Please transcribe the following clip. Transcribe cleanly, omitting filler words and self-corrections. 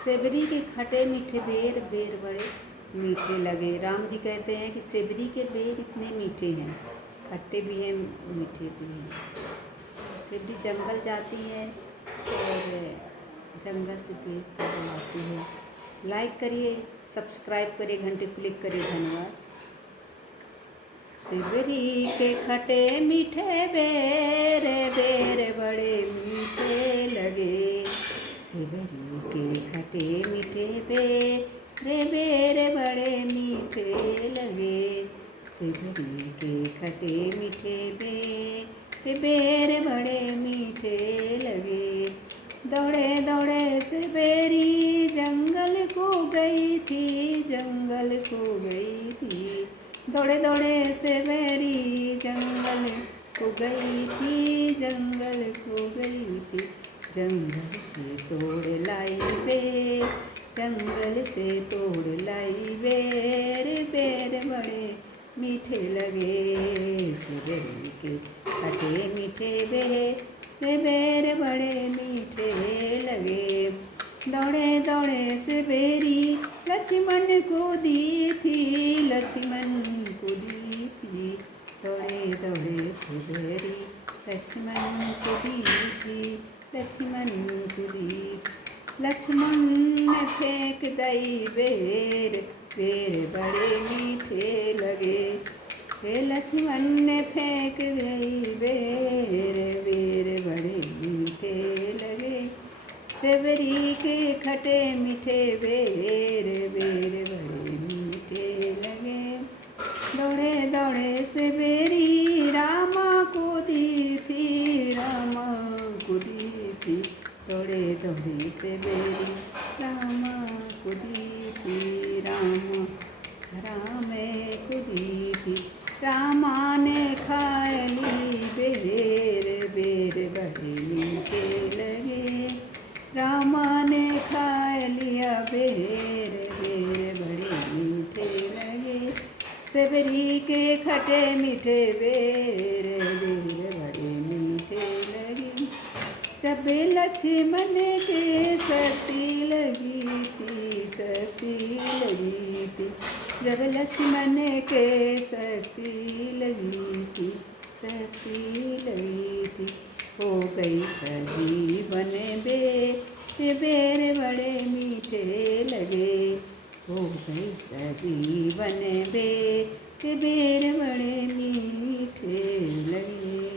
सेबरी के खटे मीठे बेर बेर बड़े मीठे लगे। राम जी कहते हैं कि सेबरी के बेर इतने मीठे हैं, खट्टे भी हैं मीठे भी हैं। सेबरी जंगल जाती है और जंगल से बेर तोड़ लाती है। लाइक करिए, सब्सक्राइब करिए, घंटे क्लिक करिए। धन्यवाद। सेबरी के खटे मीठे बेर बेर बड़े मीठे लगे। सेबरी के खटे मीठे बेर बेर बड़े मीठे लगे। सेबरी के खटे मीठे बेर बेर बड़े मीठे लगे। दौड़े दौड़े सेबरी जंगल को गई थी, जंगल को गई थी। दौड़े दौड़े सेबरी जंगल को गई थी, जंगल को गई थी। जंगल से तोड़ लाई बेर, जंगल से तोड़ लाई बेर बेर बड़े मीठे लगे। सेबरी के खटे मीठे बेर बेर बड़े मीठे लगे। दौड़े दौड़े सेबरी लक्ष्मण को दी थी, लक्ष्मण को दी थी। दौड़े दौड़े सेबरी लक्ष्मण को दी थी, लक्ष्मण को दी। लक्ष्मण ने फेंक दई बेर बेर बड़े मीठे लगे। हे लक्ष्मण ने फेंक दई बेर बेर बड़े मीठे लगे। सेबरी के खटे मीठे बेर बेर बड़े मीठे लगे। दौड़े दौड़े सेबरी रामा को दी थी, रामा को दी थी। दौड़े दौड़े सेबरी रामा को दी थी, रामा राम को दी थी। रामा ने खा ली बेर बेर बड़े मीठे लगे। रामा ने खा लिया बेर बेर बड़े मीठे लगे। सेबरी के खटे मीठे बेर बेर बड़े मीठे लगे। जब लक्ष्मण के सती लगी थी, सती लगी थी। जब लक्ष्मण के सती लगी थी, सती लगी थी। हो गई सजीवन बेर बेर बड़े मीठे लगे। हो गई सजीवन बेर बेर बड़े मीठे लगे।